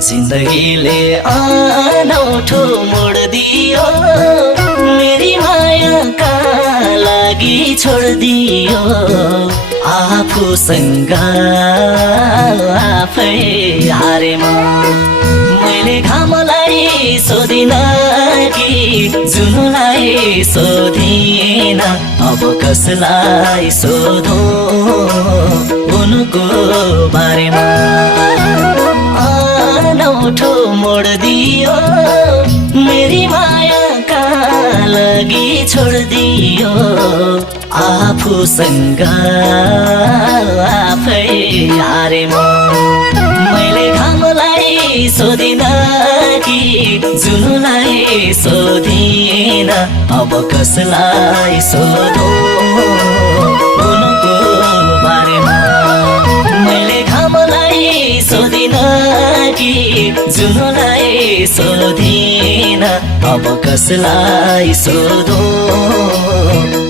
जिन्दगीले अनौठो मोड दियो मेरी मायाका लागि छोड दियो आफूसँग आफै हारे म मैले घामलाई सोधिन कि जुनलाई सोधिन अब कसलाई सोधौं उनको बारेमा अनौठो मोड दियो मेरी मायाका लागि छोड दियो आफूसँग आफै हारे म मैले घामलाई सोधिन कि जुनलाई सोधिन अब कसलाई सोधौं उनको बारेमा मैले घामलाई सोधिन कि जुनलाई सोधिन अब कसलाई सोधौं